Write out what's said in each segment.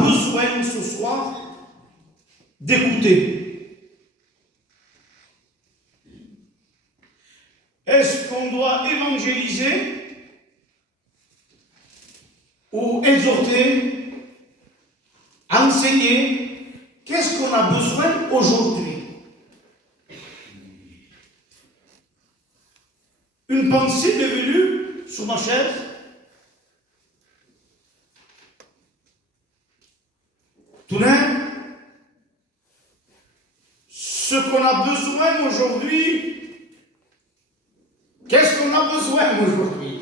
besoin ce soir d'écouter. Est-ce qu'on doit évangéliser ou exhorter, enseigner? Qu'est-ce qu'on a besoin aujourd'hui? Une pensée est venue sur ma chaise. Tout d'un, ce qu'on a besoin aujourd'hui, qu'est-ce qu'on a besoin aujourd'hui?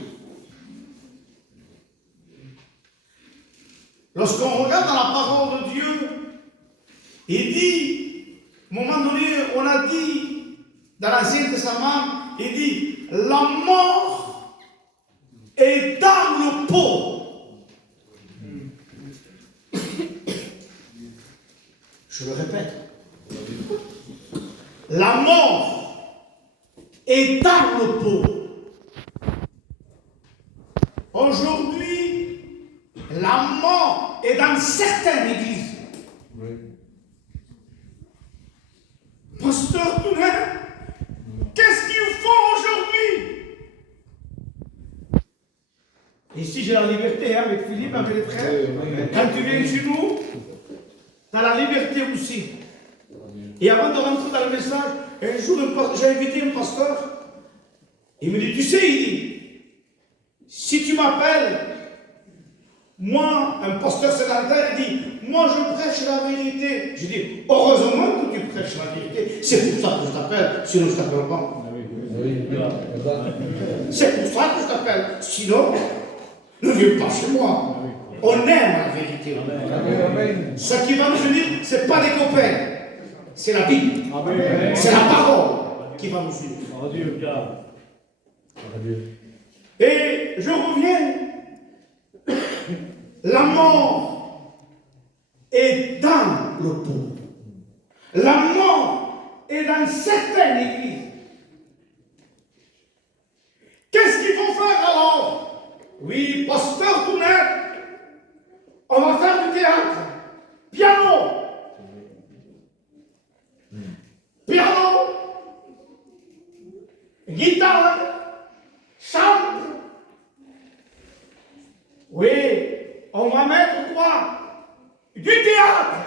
Lorsqu'on regarde dans la parole de Dieu, il dit, à un moment donné, on a dit, dans l'Ancien Testament, il dit, la mort est dans le pot. Je le répète. La mort est dans le pot. Aujourd'hui, la mort est dans certaines églises. Oui. Pasteur Tounet, qu'est-ce qu'il faut aujourd'hui? Ici, j'ai la liberté avec Philippe, avec les frères. Quand tu viens chez nous, tu as la liberté aussi. Et avant de rentrer dans le message, un jour, j'ai invité un pasteur. Il me dit, tu sais, il dit, si tu m'appelles, moi, un pasteur sédentaire, il dit, moi je prêche la vérité. Je dis, heureusement que tu prêches la vérité. C'est pour ça que je t'appelle, sinon je ne t'appelle pas. C'est pour ça que je t'appelle. Sinon, ne viens pas chez moi. On aime la vérité. Ce qui va nous unir, ce n'est pas des copains. C'est la Bible. C'est la parole qui va nous unir. Et je reviens. La mort est dans le pot. La mort est dans certaines églises. Qu'est-ce qu'il faut faire alors? Oui, pasteur Tounet, on va faire du théâtre, piano, guitare, chant. Oui, on va mettre quoi? Du théâtre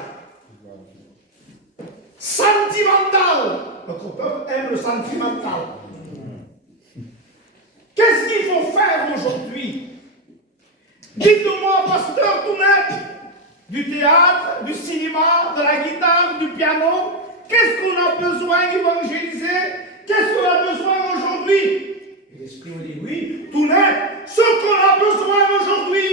sentimental. Notre peuple aime le sentimental. Qu'est-ce qu'il faut faire aujourd'hui? Dites-moi, pasteur Tounet, du théâtre, du cinéma, de la guitare, du piano. Qu'est-ce qu'on a besoin d'évangéliser? Qu'est-ce qu'on a besoin aujourd'hui? Et l'Esprit me dit, oui, Tounet, ce qu'on a besoin aujourd'hui.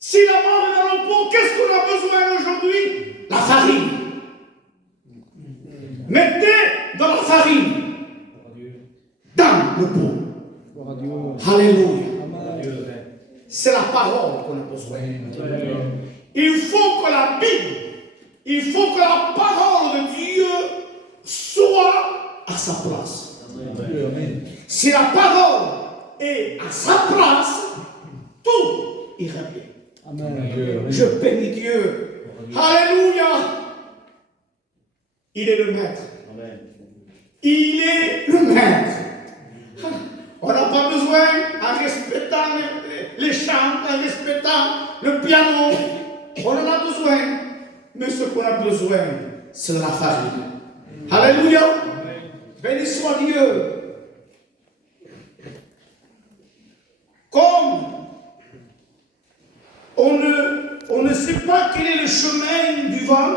Si la mort est dans le pot, qu'est-ce qu'on a besoin aujourd'hui? La farine. Mettez dans la farine. Dans le pot. Alléluia. C'est la parole qu'on a besoin. Il faut que la Bible, il faut que la parole de Dieu soit à sa place. Si la parole est à sa place, tout ira bien. Amen. Je bénis Dieu. Alléluia. Il est le maître. Amen. Il est le maître. On n'a pas besoin, en respectant les chants, en respectant le piano, on en a besoin. Mais ce qu'on a besoin, c'est la farine. Alléluia. Béni soit Dieu. Comme on ne sait pas quel est le chemin du vent,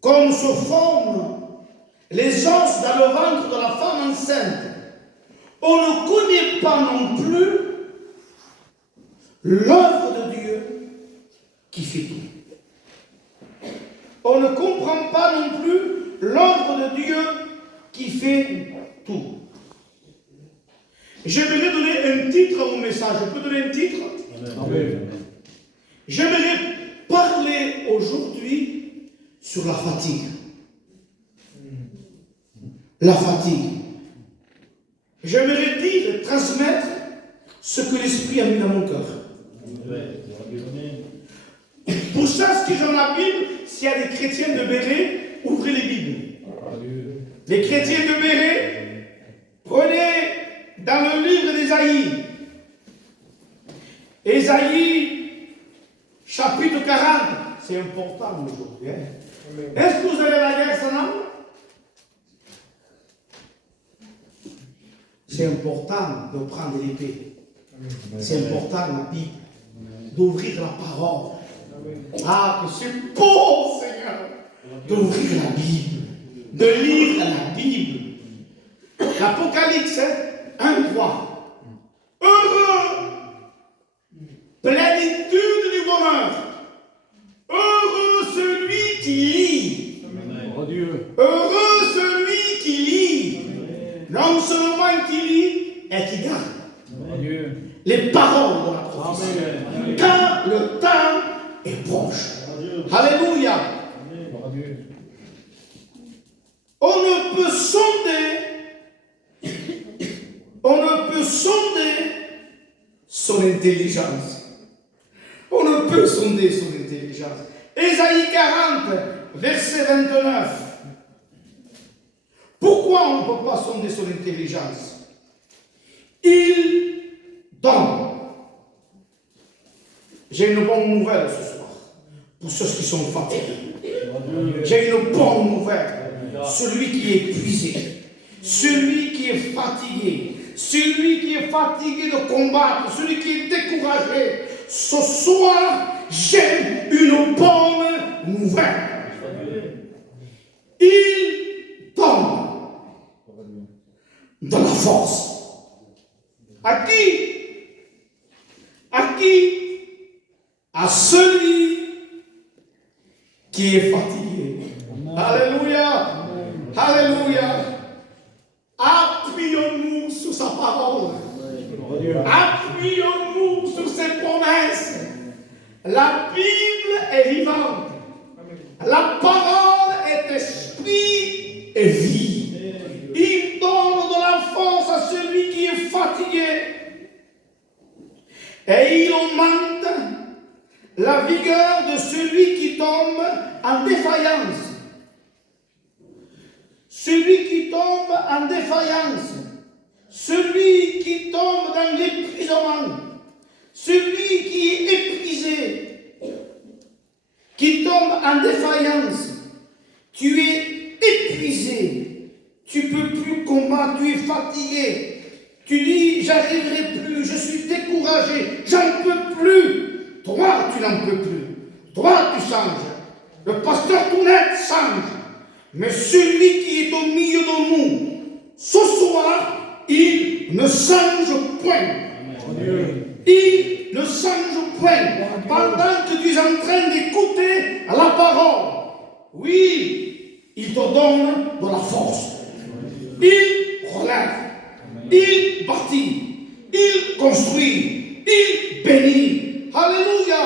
comme se forment les os dans le ventre de la femme enceinte, on ne connaît pas non plus l'œuvre de Dieu qui fait tout. On ne comprend pas non plus l'œuvre de Dieu qui fait tout. J'aimerais donner un titre à mon message. Je peux donner un titre? Amen. J'aimerais parler aujourd'hui sur la fatigue. La fatigue. J'aimerais dire, transmettre ce que l'Esprit a mis dans mon cœur. la Bible. S'il y a des chrétiens de Béret, ouvrez les Bibles. Les chrétiens de Béret, prenez dans le livre d'Ésaïe. Ésaïe, chapitre 40. C'est important aujourd'hui. Est-ce que vous avez la guerre sans âme? C'est important de prendre l'épée. C'est important, la Bible, d'ouvrir la parole. Ah, que c'est beau, Seigneur, d'ouvrir la Bible, de lire la Bible. L'Apocalypse 1:3. Heureux, plénitude du bonheur. Heureux celui qui lit. Heureux celui qui lit. Non seulement qui lit, et qui garde les paroles de la prophétie. Quand le temps est proche. Alléluia. On ne peut sonder son intelligence. On ne peut sonder son intelligence. Ésaïe 40, verset 29. Pourquoi on ne peut pas sonder son intelligence? Il donne. J'ai une bonne nouvelle ce soir pour ceux qui sont fatigués. J'ai une bonne nouvelle. Celui qui est épuisé, celui qui est fatigué, celui qui est fatigué de combattre, celui qui est découragé, ce soir, j'ai une bonne nouvelle. Il donne de la force. À qui? À qui? À celui qui est fatigué. Alléluia. Alléluia. Appuyons-nous sur sa parole. Appuyons-nous sur ses promesses. La Bible est vivante. La parole est esprit et vie. Il donne de la force à celui qui est fatigué. Et il augmente la vigueur de celui qui tombe en défaillance. Celui qui tombe en défaillance. Celui qui tombe dans l'épuisement. Celui qui est épuisé. Qui tombe en défaillance. Tu es épuisé. Tu ne peux plus combattre. Tu es fatigué. Tu dis, j'arriverai plus. Je suis découragé. J'en peux plus. Toi, tu n'en peux plus. Toi, tu changes. Le pasteur Tounette change. Mais celui qui est au milieu de nous, ce soir, il ne change point. Il ne change point. Pendant que tu es en train d'écouter la parole, oui, il te donne de la force. Il relève. Il bâtit. Il construit. Il bénit. Alléluia.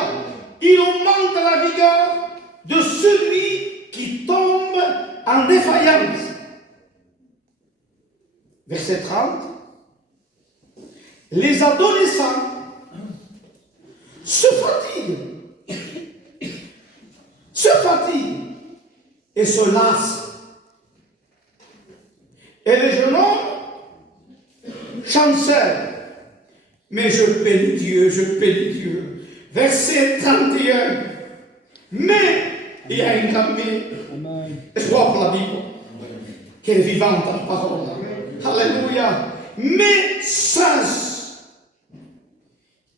Il augmente la vigueur de celui qui tombe en défaillance. Verset 30. Les adolescents se fatiguent et se lassent. Et les jeunes hommes chancellent. Mais je bénis Dieu. Verset 31. Mais il y a une grande espoir pour la Bible, qui est vivante en parole. Alléluia. Mais sages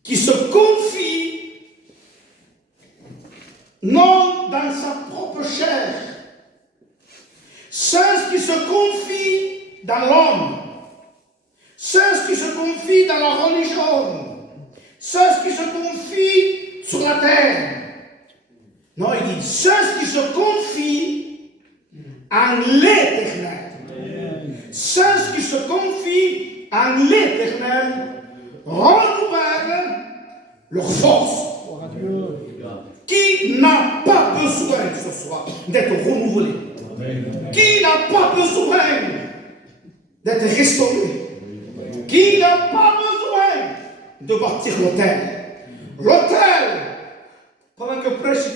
qui se confie non dans sa propre chair, sages qui se confie dans l'homme, sages qui se confie dans la religion, sages qui se confie sur la terre. Non, il dit, ceux qui se confient en l'éternel. Ceux qui se confient en l'éternel renouvellent leur force. Qui n'a pas besoin ce soir d'être renouvelé? Qui n'a pas besoin d'être restauré? Qui n'a pas besoin de bâtir l'autel? L'autel, pendant que prêche,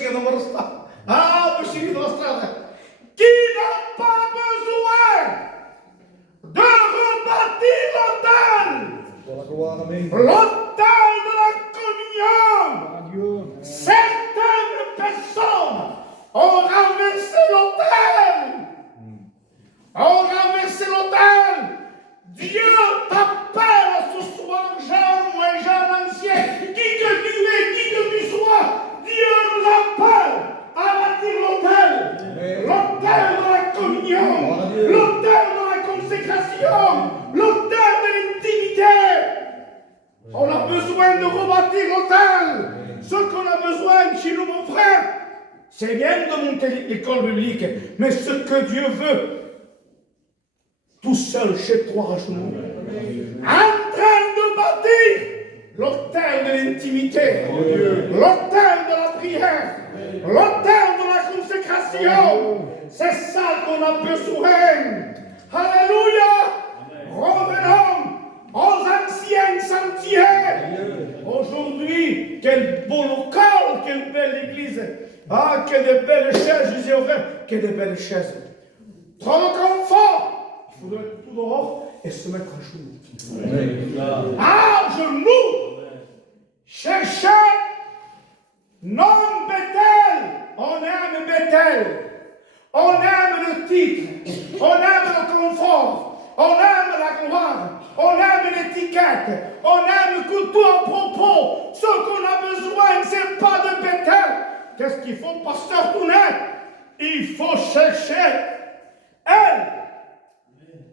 qu'on a besoin chez nous, mon frère, c'est bien de monter l'école biblique, mais ce que Dieu veut, tout seul chez toi à genoux, en train de bâtir l'autel de l'intimité, l'autel de la prière, l'autel de la consécration. C'est ça qu'on a besoin. Alléluia. Revenons aux anciens sentiers. Aujourd'hui, quel beau local, quelle belle église. Ah, quelle belle chaise, je disais au frère, quelle belle chaise. Trop de confort. Il faudrait tout dehors et se mettre à genoux. À genoux. Cherchez non Bethel. On aime Bethel. On aime le titre. On aime le confort. On aime la gloire. On aime l'étiquette. On aime que tout à propos. Ce qu'on a besoin, ce n'est pas de Bethel. Qu'est-ce qu'il faut, pasteur Tounet? Il faut chercher elle.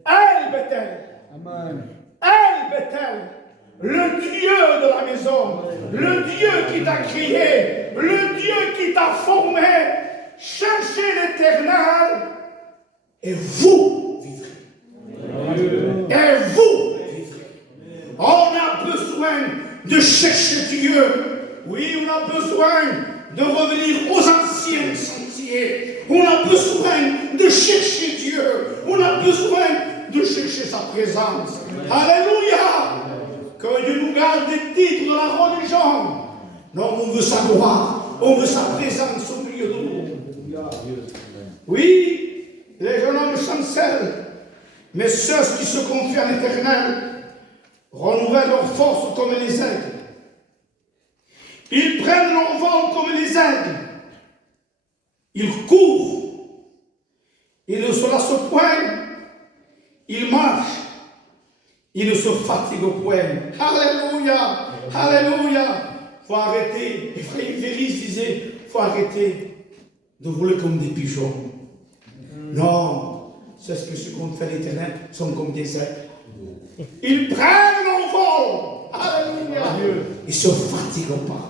Elle, Bethel. Amen. Elle, Bethel. Le Dieu de la maison. Le Dieu qui t'a créé. Le Dieu qui t'a formé. Cherchez l'Éternel. Et vous vivrez. Et vous vivrez. On a besoin de chercher Dieu. Oui, on a besoin de revenir aux anciens sentiers. On a besoin de chercher Dieu. On a besoin de chercher sa présence. Alléluia. Que Dieu nous garde des titres de la religion. Non, on veut sa gloire. On veut sa présence au milieu de nous. Oui, les jeunes hommes chancellent. Mais ceux qui se confient à l'Éternel renouvellent leur force comme les aigles. Ils prennent leur vol comme les aigles. Ils courent. Ils ne se lassent point. Ils marchent. Ils ne se fatiguent point. Alléluia. Alléluia. Il faut arrêter. Ephraim Véris disait, il faut arrêter de voler comme des pigeons. Non. C'est ce que ceux qu'on fait l'Éternel sont comme des aigles. Ils prennent leur vol. Alléluia. Ils ne se fatiguent pas.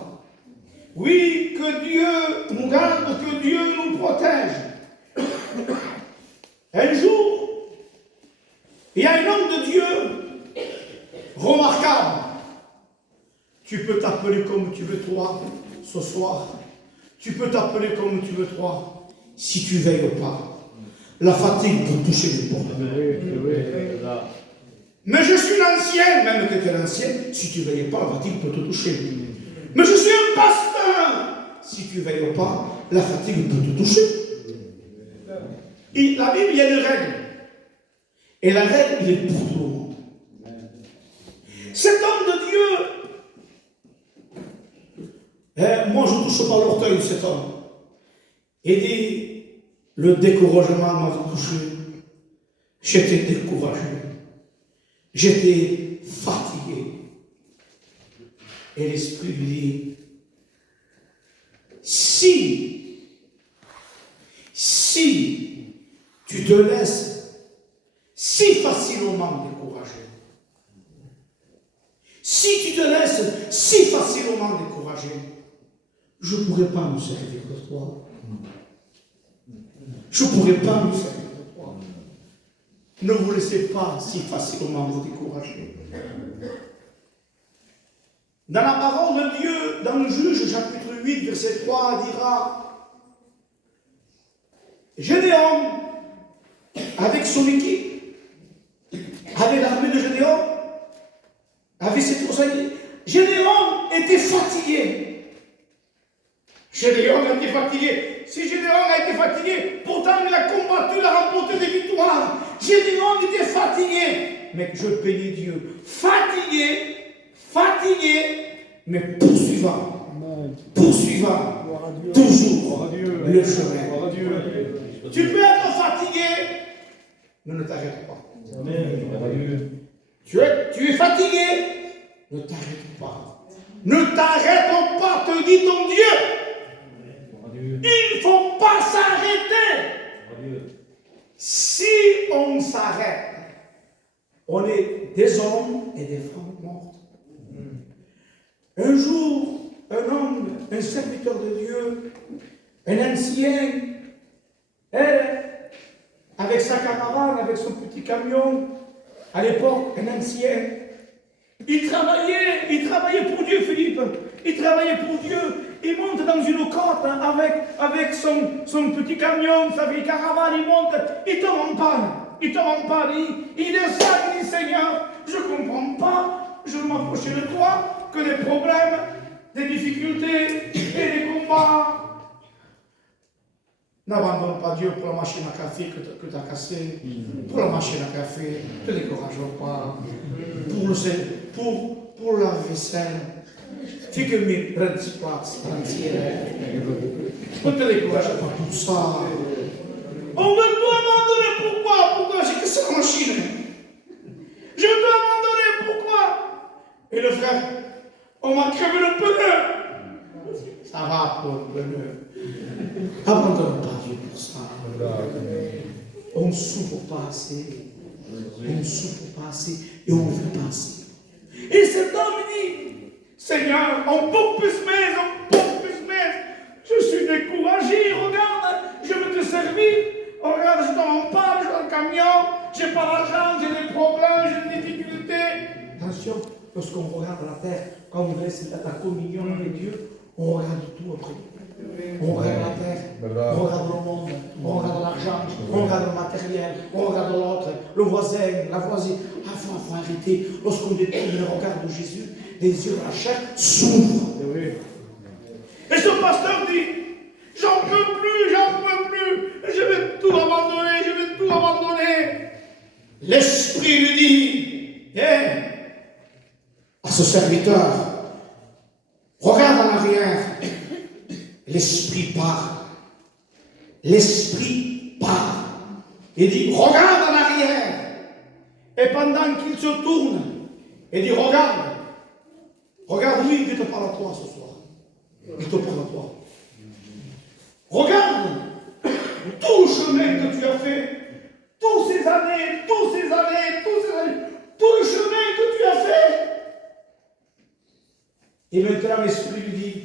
Oui, que Dieu nous garde, que Dieu nous protège. Un jour, il y a un homme de Dieu remarquable. Tu peux t'appeler comme tu veux toi ce soir. Tu peux t'appeler comme tu veux toi. Si tu veilles pas, la fatigue peut toucher les portes. Mais je suis l'ancien, même que tu es l'ancien, si tu ne veilles pas, la fatigue peut te toucher. Mais je suis un pasteur. Si tu ne veilles pas, la fatigue peut te toucher. Et la Bible, il y a une règle. Et la règle, il est pour tout le monde. Cet homme de Dieu, moi je ne touche pas l'orteil de cet homme. Il dit, le découragement m'a touché. J'étais découragé. J'étais fatigué. Et l'Esprit lui dit, si tu te laisses si facilement décourager, si tu te laisses si facilement décourager, je ne pourrai pas me servir de toi. Je ne pourrai pas me servir de toi. Ne vous laissez pas si facilement vous décourager. Dans la parole de Dieu, dans le Juge, chapitre 8, verset 3, dira, Gédéon, avec son équipe, avec l'armée de Gédéon, avec ses trousses, Gédéon était fatigué. Gédéon était fatigué. Si Gédéon a été fatigué, pourtant il a combattu, il a remporté des victoires. Gédéon était fatigué. Mais je bénis Dieu. Fatigué, mais poursuivant. Poursuivant. Toujours le chemin. Tu peux être fatigué, mais ne t'arrête pas. Tu es fatigué, ne t'arrête pas. Ne t'arrête pas, te dit ton Dieu. Il ne faut pas s'arrêter. Si on s'arrête, on est des hommes et des femmes mortes. Un jour, un homme, un serviteur de Dieu, un ancien, avec sa caravane, avec son petit camion, à l'époque, un ancien. Il travaillait pour Dieu, Philippe. Il travaillait pour Dieu. Il monte dans une côte avec son petit camion, sa vieille caravane, il monte, il tombe en panne. Il descend, il dit Seigneur, je ne comprends pas, je m'approche de toi, que des problèmes, des difficultés et des combats. N'abandonne pas Dieu pour la machine à café que tu as cassée, pour la machine à café, ne te décourage pas, pour la vaisselle. Fica me principats, ne te décourage pas pour ça. On veut tout abandonner, pourquoi j'ai cassé la machine. Je dois abandonner, pourquoi? Et le frère, on m'a crevé le pneu. Ça va pour le pneu. Abandonne pas Dieu pour ça. On ne souffre pas assez. On ne souffre pas assez et on ne veut pas assez. Et cet homme dit, Seigneur, on peut plus mais, je suis découragé, regarde, je veux te servir, regarde, je tombe en panne, je suis dans le camion, j'ai pas d'argent, j'ai des problèmes, j'ai des difficultés. Attention, lorsqu'on regarde la terre, quand on laisse la communion avec Dieu, on regarde tout après. On regarde la terre, on regarde le monde, on regarde l'argent, on regarde le matériel, on regarde l'autre, le voisin, la voisine. Il faut arrêter. Lorsqu'on détourne le regard de Jésus, les yeux de la chair s'ouvrent. Et ce pasteur dit, j'en peux plus, je vais tout abandonner. L'Esprit lui dit, à ce serviteur, regarde en arrière. L'Esprit part. Il dit, regarde en arrière. Et pendant qu'il se tourne, il dit, regarde lui, il te parle à toi ce soir. Il te parle à toi. Regarde tout le chemin que tu as fait, toutes ces années, tout le chemin que tu as fait. Et maintenant l'Esprit lui dit,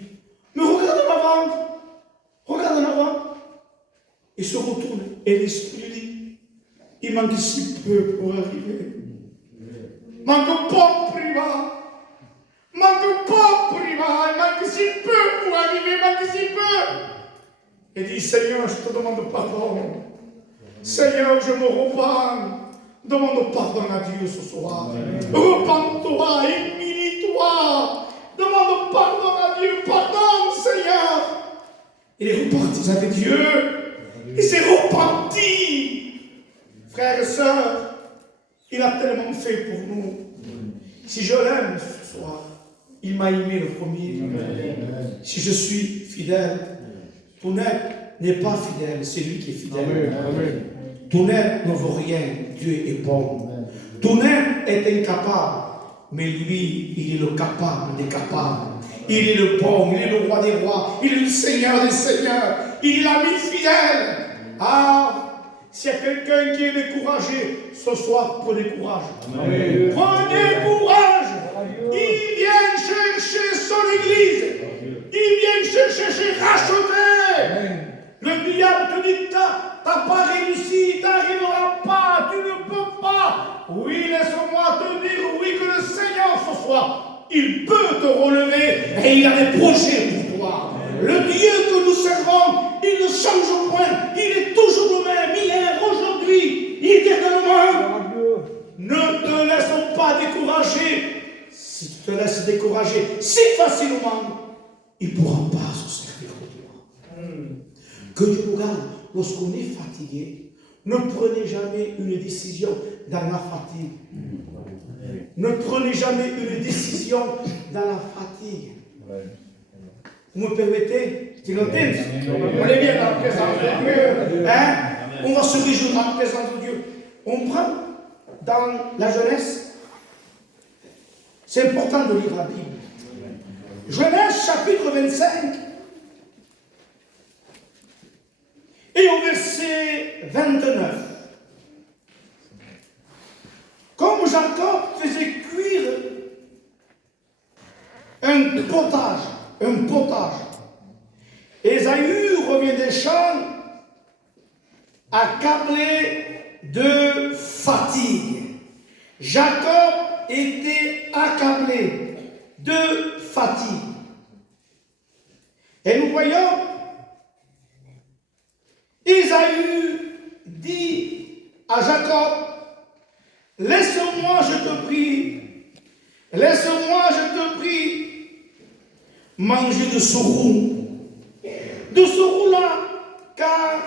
mais regarde en avant. Il se retourne et l'Esprit lui dit, il manque si peu pour arriver. Manque pas privat. Il manque si peu pour arriver, Il dit, Seigneur, je te demande pardon. Seigneur, je me repens. Demande pardon à Dieu ce soir. Repends-toi, humilie-toi. Demande pardon à Dieu, pardon Seigneur. Il est reparti avec Dieu. Il s'est repenti. Frères et sœurs, il a tellement fait pour nous. Si je l'aime ce soir, il m'a aimé le premier. Si je suis fidèle, ton être n'est pas fidèle, c'est lui qui est fidèle. Ton être ne vaut rien, Dieu est bon. Ton être est incapable. Mais lui, il est le capable des capables. Il est le bon, il est le roi des rois, il est le Seigneur des seigneurs, il est l'ami fidèle. Ah, s'il y a quelqu'un qui est découragé, ce soir, prenez courage. Amen. Prenez courage. Il vient chercher son église. Il vient chercher racheter. Le diable te dit, t'as pas réussi, t'arriveras pas, tu ne peux pas. Oui, laisse-moi te dire, oui, que le Seigneur ce soir, il peut te relever et il a des projets pour toi. Le Dieu que nous servons, il ne change point, il est toujours le même, hier, aujourd'hui, éternellement. Ne te laisse pas décourager. Si tu te laisses décourager si facilement, il ne pourra pas se servir de toi. Que Dieu nous garde lorsqu'on est fatigué. Ne prenez jamais une décision dans la fatigue. Ne prenez jamais une décision dans la fatigue. Vous me permettez? Tu l'entends? On est bien dans la présence de Dieu. Hein? On va se réjouir dans la présence de Dieu. On prend dans la Genèse. C'est important de lire la Bible. Genèse chapitre 25. Et au verset 29. Comme Jacob faisait cuire un potage, Ésaü revient des champs, accablé de fatigue. Jacob était accablé de fatigue. Et nous voyons, Ésaü dit à Jacob, laisse-moi, je te prie, laisse-moi, je te prie, manger de ce roux-là, car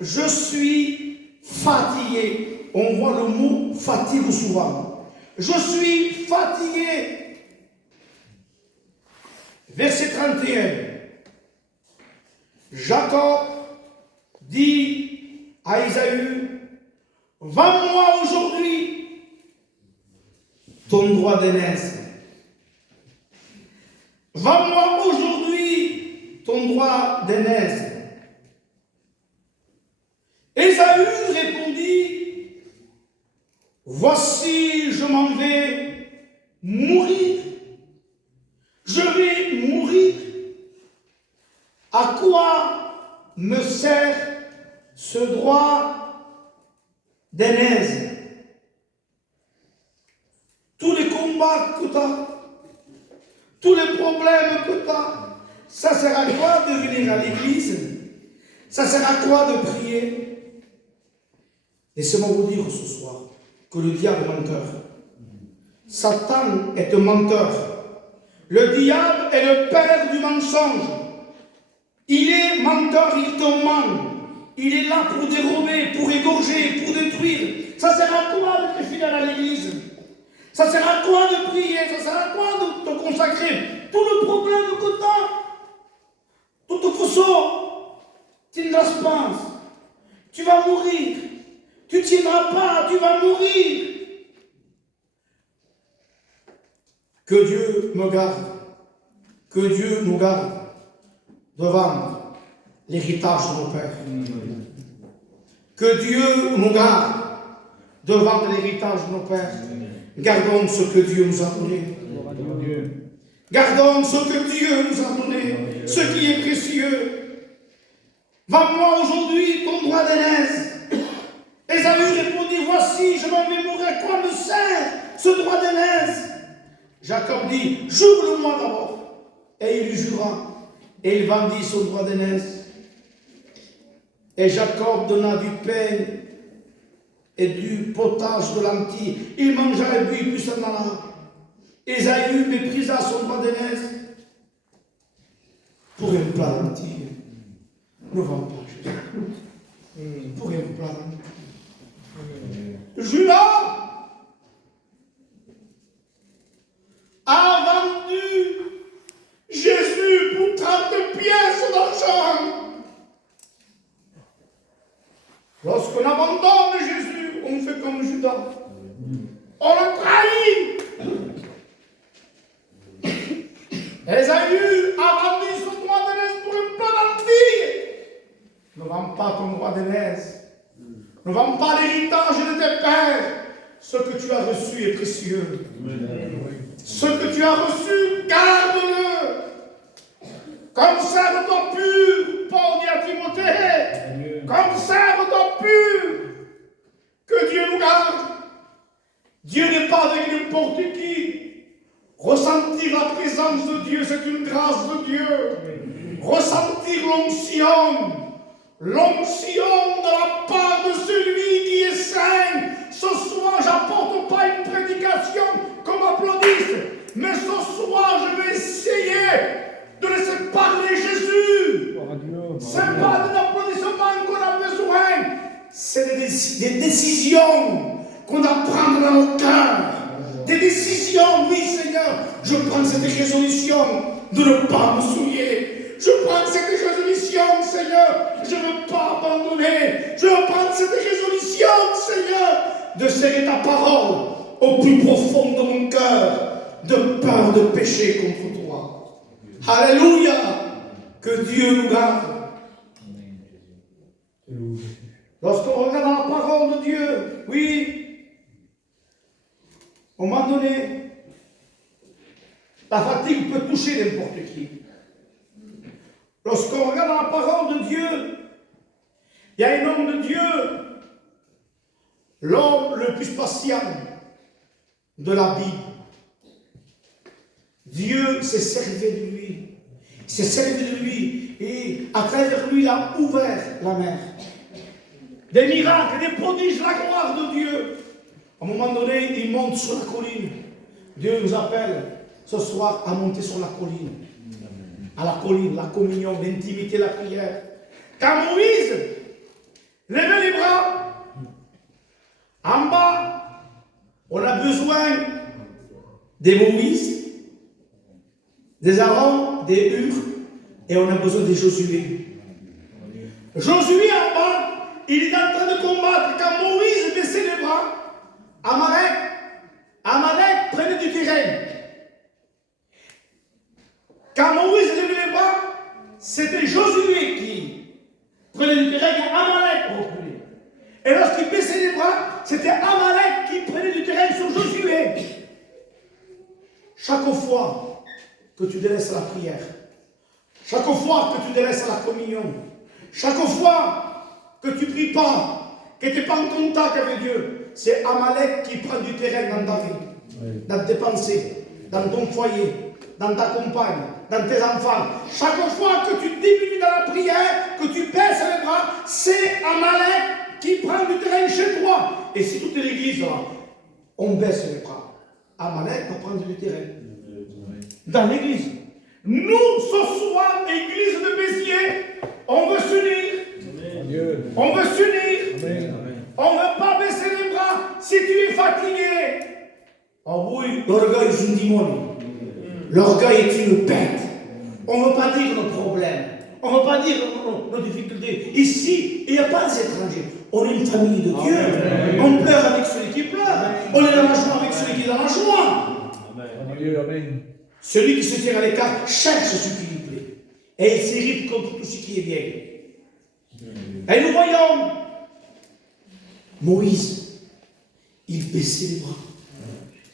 je suis fatigué. On voit le mot fatigue souvent. Je suis fatigué. Verset 31. Jacob dit à Ésaü, vends-moi aujourd'hui ton droit d'aînesse. Vends-moi aujourd'hui ton droit d'aînesse. Ésaü répondit, voici, je m'en vais mourir. Je vais mourir. À quoi me sert ce droit d'aînesse? Tous les combats que tu as, tous les problèmes que tu as, ça sert à quoi de venir à l'église? Ça sert à quoi de prier? Laissez-moi vous dire ce soir que le diable est menteur. Satan est un menteur. Le diable est le père du mensonge. Il est menteur, il te ment. Il est là pour dérober, pour égorger, pour détruire. Ça sert à quoi d'être fidèle à l'église? Ça sert à quoi de prier? Ça sert à quoi de te consacrer? Tout le problème que tu as, tout façon, tu ne restes pas. Tu vas mourir. Tu ne tiendras pas, tu vas mourir. Que Dieu me garde. Que Dieu nous garde devant l'héritage de nos pères. Que Dieu nous garde devant l'héritage de nos pères. Gardons ce que Dieu nous a donné. Gardons ce que Dieu nous a donné, ce qui est précieux. Vends-moi aujourd'hui ton droit d'aînesse. Ésaü répondit, voici, je m'en vais mourir. À quoi me sert ce droit d'aînesse? Jacob dit, jure-le-moi d'abord. Et il lui jura. Et il vendit son droit d'aînesse. Et Jacob donna du pain et du potage de lentilles. Il mangea et but, puis s'en alla. Ésaü méprisa son droit d'aînesse pour un plat de lentilles. Ne vends pas Jésus. Pour un plat de lentilles. Judas a vendu Jésus pour 30 pièces d'argent. Lorsqu'on abandonne Jésus, on fait comme Judas. On le trahit. Ésaü a vendu son droit d'aînesse pour un plat d'lentilles. Ne vends pas ton droit d'aînesse. Ne vends pas l'héritage de tes pères. Ce que tu as reçu est précieux. Ce que tu as reçu, garde-le. Conserve-toi pur, Paul dit à Timothée. Conserve-toi pur. Que Dieu nous garde. Dieu n'est pas avec n'importe qui. Ressentir la présence de Dieu, c'est une grâce de Dieu. Ressentir l'onction. L'onction de la part de celui qui est saint. Ce soir, j'apporte pas une prédication comme applaudisse, mais ce soir, je vais essayer de laisser parler Jésus. Ce n'est pas de l'applaudissement qu'on a besoin, c'est des décisions qu'on doit prendre dans nos cœurs. Des décisions, oui Seigneur, je prends cette résolution de ne pas me souiller. Je prends cette résolution, Seigneur, je ne veux pas abandonner. Je veux prendre cette résolution, Seigneur, de serrer ta parole au plus profond de mon cœur, de peur de pécher contre toi. Alléluia, que Dieu nous garde. Lorsqu'on regarde la parole de Dieu, oui, à un moment donné, la fatigue peut toucher n'importe qui. Lorsqu'on regarde la parole de Dieu, il y a un homme de Dieu, l'homme le plus spatial de la Bible. Dieu s'est servi de lui. Il s'est servi de lui. Et à travers lui, il a ouvert la mer. Des miracles, des prodiges, la gloire de Dieu. À un moment donné, il monte sur la colline. Dieu nous appelle ce soir à monter sur la colline. À la colline, la communion, l'intimité, la prière. Quand Moïse levait les bras, en bas, on a besoin des Moïse, des Aaron, des Hur, et on a besoin de Josué. Josué en bas, il est en train de combattre. Quand Moïse baissait les bras, Amalek prenait du terrain. Quand Moïse levait les bras, c'était Josué qui prenait du terrain et Amalek reprenait. Et lorsqu'il baissait les bras, c'était Amalek qui prenait du terrain sur Josué. Chaque fois que tu délaisses la prière, chaque fois que tu délaisses la communion, chaque fois que tu ne pries pas, que tu n'es pas en contact avec Dieu, c'est Amalek qui prend du terrain dans ta vie, dans tes pensées, dans ton foyer, dans ta compagne, dans tes enfants. Chaque fois que tu diminues dans la prière, que tu baisses les bras, c'est Amalek qui prend du terrain chez toi. Et si toute l'église, on baisse les bras, Amalek va prendre du terrain. Dans l'église. Nous, ce soir, église de Béziers, on veut s'unir. On veut s'unir. On ne veut pas baisser les bras si tu es fatigué. Oh oui, l'orgueil est un démon. L'orgueil est une bête. On ne veut pas dire nos problèmes. On ne veut pas dire nos difficultés. Ici, il n'y a pas d'étrangers. On est une famille de Dieu. On pleure avec celui qui pleure. On est dans la joie avec celui qui est dans la joie. Amen. Celui qui se tient à l'écart cherche ce qui lui plaît. Et il s'irrite contre tout ce qui est bien. Et nous voyons Moïse, il baissait les bras.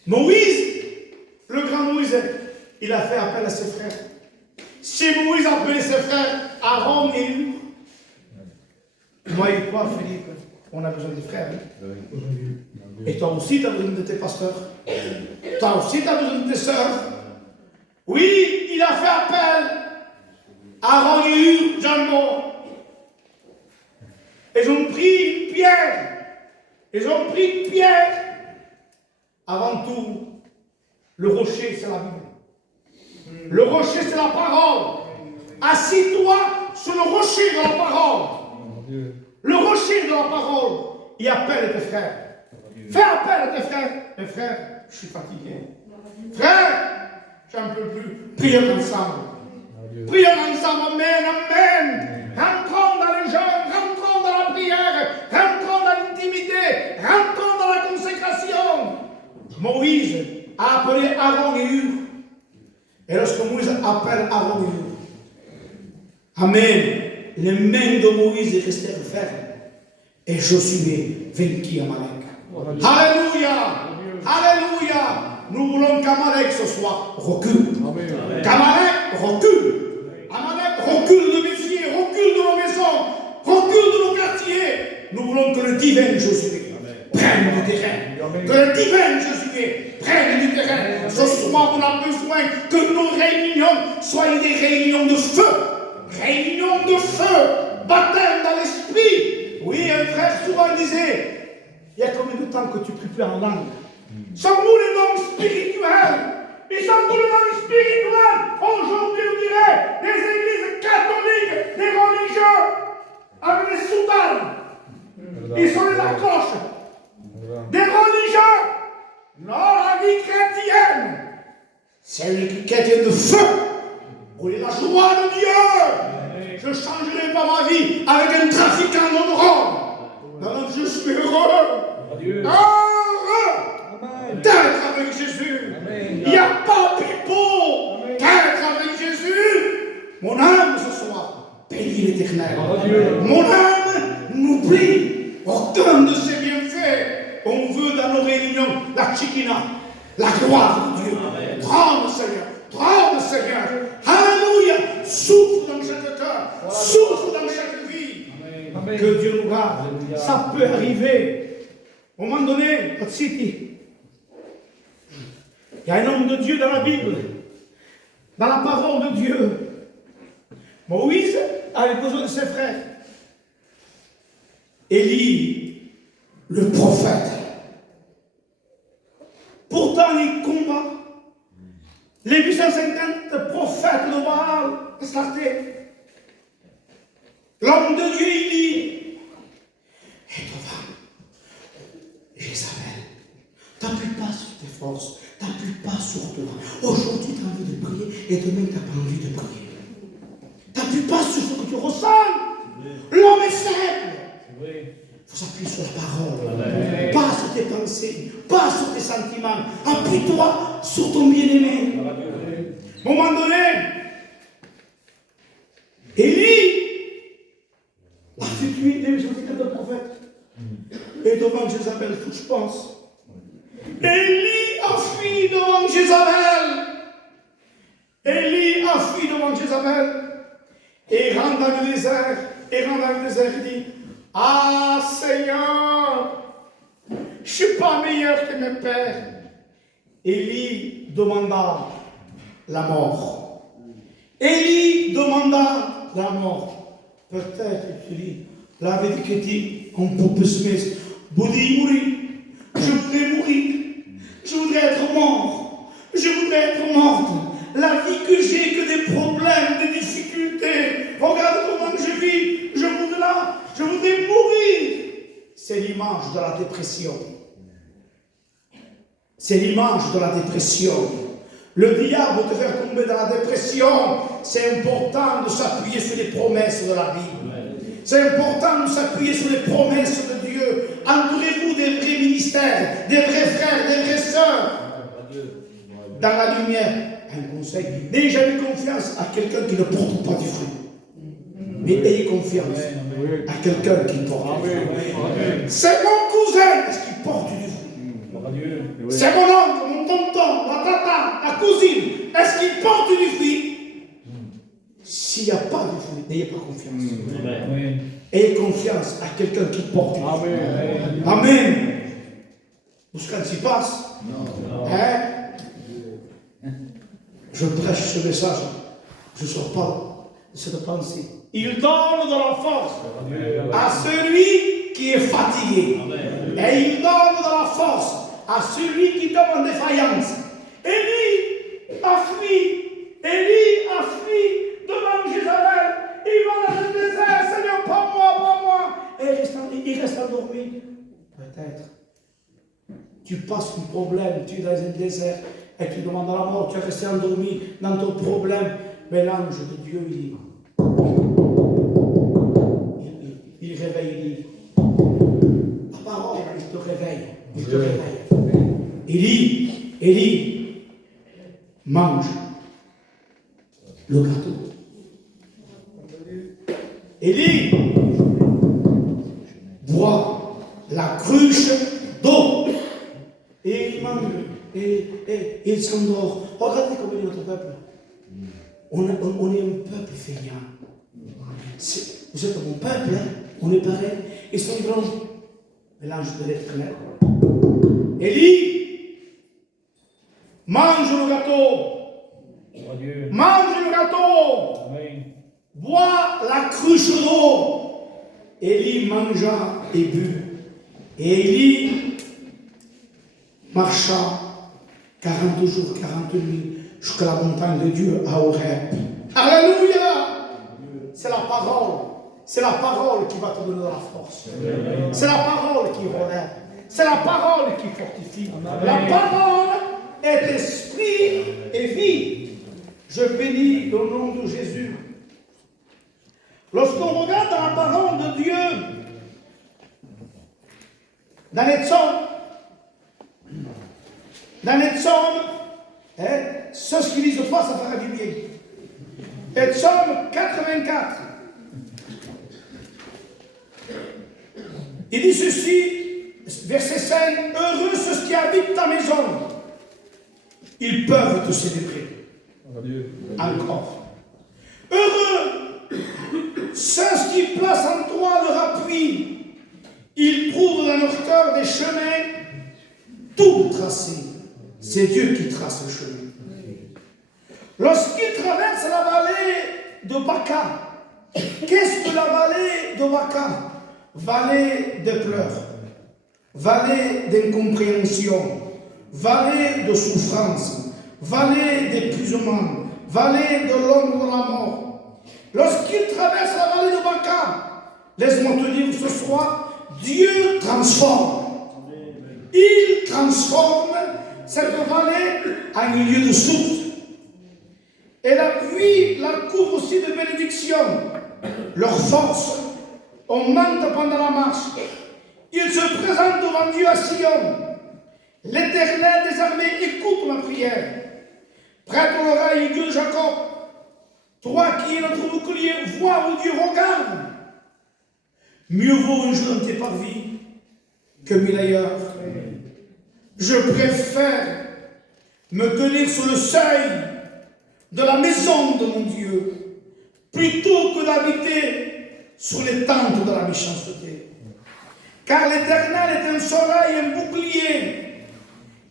Moïse, le grand Moïse, il a fait appel à ses frères. Si Moïse appelait ses frères Aaron et Hur, moi et toi, Philippe, on a besoin des frères. Hein? Et toi aussi, tu as besoin de tes pasteurs. Toi aussi, tu as besoin de tes sœurs. Oui, il a fait appel à Aaron et Hur, Jean-Bon. Ils ont pris une pierre. Ils ont pris une pierre. Avant tout, le rocher, c'est la Bible. Le rocher, c'est la parole. Assis-toi sur le rocher de la parole. Le rocher de la parole. Il appelle tes frères. Fais appel à tes frères. Mes frères, je suis fatigué. Frère, j'en peux plus. Prions ensemble. Prions ensemble. Amen, amen. Rentrons dans les jeûnes, rentrons dans la prière, rentrons dans l'intimité, rentrons dans la consécration. Moïse a appelé Aaron et Hur. Et lorsque Moïse appelle Aaron et Hur, amen, les mains de Moïse restèrent fermes. Et Josué vainquit Amalek. Alléluia! Alléluia! Nous voulons qu'Amalek ce soir recule. Qu'Amalek recule. Amalek recule de Béziers, recule de nos maisons, recule de nos quartiers. Nous voulons que le divin Josué prenne du terrain. Que le divin Josué prenne du terrain. Ce soir, on a besoin que nos réunions soient des réunions de feu. Réunions de feu. Baptême dans l'esprit. Oui, un frère souvent disait, il y a combien de temps que tu pries plus en langue? Sommes-nous les dons spirituels? Ils sont tous les dons spirituels. Aujourd'hui, on dirait des églises catholiques, des religieux, avec des soutanes. Ils sont des accroches. Des religieux. Non, la vie chrétienne, c'est une chrétienne de feu. Où est la joie de Dieu. Je ne changerai pas ma vie avec un trafiquant de drogue. Non, je suis heureux. Heureux d'être avec Jésus. Il n'y a pas pipeau d'être avec Jésus. Mon âme ce soir bénit l'Éternel. Mon âme n'oublie aucun de ses bienfaits. On veut dans nos réunions la Tchikina, la gloire de Dieu. Tremble Seigneur, tremble Seigneur. Alléluia. Souffle dans chaque cœur. souffre dans chaque vie. Amen. Que Dieu nous garde. Alléluia. Ça peut arriver. À un moment donné, il y a un homme de Dieu dans la Bible, dans la parole de Dieu. Moïse avait besoin de ses frères. Élie, le prophète. Pourtant, il combat. Les 850 prophètes de Baal, l'homme de Dieu, il dit, et toi, Jézabel, t'appuies pas sur tes forces, t'appuies pas sur toi. Aujourd'hui, tu as envie de prier et demain, tu n'as pas envie de prier. T'appuies pas sur ce que tu ressens. L'homme est faible. Il faut s'appuyer sur la parole. Amen. Pas sur tes pensées, pas sur tes sentiments. Appuie-toi sur ton bien-aimé. À un moment donné, Élie a fait tuer les 850 prophètes. Et devant Jézabel, il faut que je pense. Élie a fui devant Jézabel. Élie a fui devant Jézabel. Et il rentre dans le désert. Il dit, ah Seigneur, je ne suis pas meilleur que mes pères. Élie demanda la mort. Élie demanda la mort. Peut-être, tu dis, la vérité dit, on peut se mettre. Boudi mourir. Je voudrais mourir. Je voudrais être mort. Je voudrais être morte. La vie que j'ai, que des problèmes, des difficultés. Regarde comment je vis. Je voudrais mourir. C'est l'image de la dépression. C'est l'image de la dépression. Le diable te faire tomber dans la dépression. C'est important de s'appuyer sur les promesses de la Bible. C'est important de s'appuyer sur les promesses de Dieu. Entourez-vous des vrais ministères, des vrais frères, des vraies sœurs. Dans la lumière. Un conseil, n'ayez jamais confiance à quelqu'un qui ne porte pas du fruit. Mais ayez confiance à quelqu'un qui porte du fruit. C'est mon cousin, est-ce qu'il porte du fruit? C'est mon oncle, mon tonton, ma tata, ma cousine, est-ce qu'il porte du fruit? S'il n'y a pas de fruit, n'ayez pas confiance. Ayez confiance à quelqu'un qui porte du fruit. Amen. Parce que quand il passe, hein? Je prêche ce message, je ne sors pas de cette pensée. Il donne de la force à celui qui est fatigué. Et il donne de la force à celui qui tombe en défaillance. Élie a fui devant Jézabel. Il va dans le désert, Seigneur, pas moi. Et il reste endormi. Peut-être. Tu passes un problème, tu es dans un désert. Et tu demandes à la mort, tu es resté endormi dans ton problème. Mais l'ange de Dieu, il réveille, la parole, il te réveille. Élie, mange le gâteau. Élie, boit la cruche d'eau. Et il mange. Et il s'endort. Regardez comment est notre peuple. On est un peuple feignant. Vous êtes mon peuple, hein? On est pareil. Ils sont grands. Mais l'ange de l'Éternel. Élie, mange le gâteau. Mange le gâteau. Amen. Bois la cruche d'eau. Élie mangea et but. Et Élie marcha 40 jours, 40 nuits, jusqu'à la montagne de Dieu à Horeb. Alléluia! C'est la parole. C'est la parole qui va te donner de la force. C'est la parole qui relève. C'est la parole qui fortifie. La parole est esprit et vie. Je bénis au nom de Jésus. Lorsqu'on regarde dans la parole de Dieu, dans les psaumes, ceux qui lisent pas, ça fera du bien. Et psaume 84. Il dit ceci, verset 5, heureux ceux qui habitent ta maison. Ils peuvent te célébrer. Encore. Heureux placent en toi leur appui. Ils trouvent dans leur cœur des chemins tout tracés. C'est Dieu qui trace le chemin. Lorsqu'ils traversent la vallée de Baca, qu'est-ce que la vallée de Baca? Vallée de pleurs, vallée d'incompréhension, vallée de souffrance, vallée d'épuisement, vallée de l'ombre de la mort. Lorsqu'ils traversent la vallée de Baca, laisse-moi te dire ce soir, Dieu transforme. Il transforme cette vallée en un lieu de source. Et la pluie la couvre aussi de bénédictions. Leur force augmente pendant la marche. Ils se présentent devant Dieu à Sion. L'Éternel des armées écoute ma prière. Prête l'oreille, Dieu de Jacob. Toi qui es notre bouclier, vois où Dieu regarde. Mieux vaut un jour dans tes parvis que mille ailleurs. Je préfère me tenir sur le seuil de la maison de mon Dieu plutôt que d'habiter sur les tentes de la méchanceté. Car l'Éternel est un soleil et un bouclier.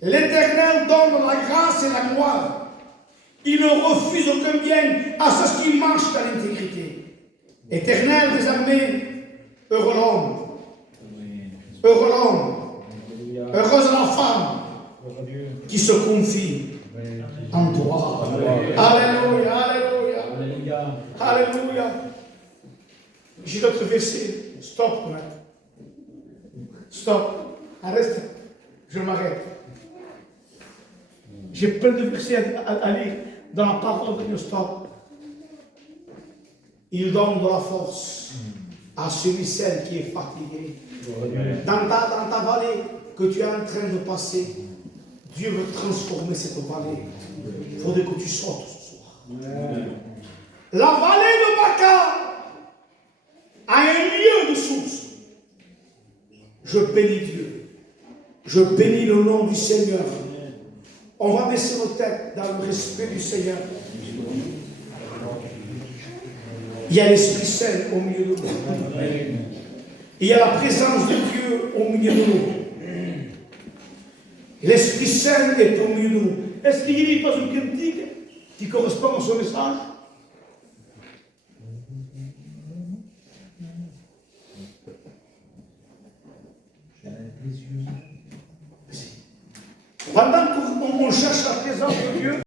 L'Éternel donne la grâce et la gloire. Il ne refuse aucun bien à ceux qui marchent dans l'intégrité. Éternel des armées, heureux l'homme. Heureux l'homme. Heureuse la femme qui se confie en toi. Alléluia, alléluia, alléluia. J'ai d'autres versets. Stop, man. Stop. Arrête. Je m'arrête. J'ai plein de versets à lire dans la parole de Dieu. Stop. Il donne de la force à celui, celle qui est fatigué. Dans ta vallée que tu es en train de passer, Dieu veut transformer cette vallée. Il faudrait que tu sortes ce soir. La vallée de Baca a un lieu de source. Je bénis Dieu. Je bénis le nom du Seigneur. On va baisser nos têtes dans le respect du Seigneur. Il y a l'Esprit Saint au milieu de nous. Il y a la présence de Dieu au milieu de nous. L'Esprit Saint est au milieu de nous. Est-ce qu'il n'y a pas une cantique qui correspond à ce message? Pendant qu'on cherche la présence de Dieu,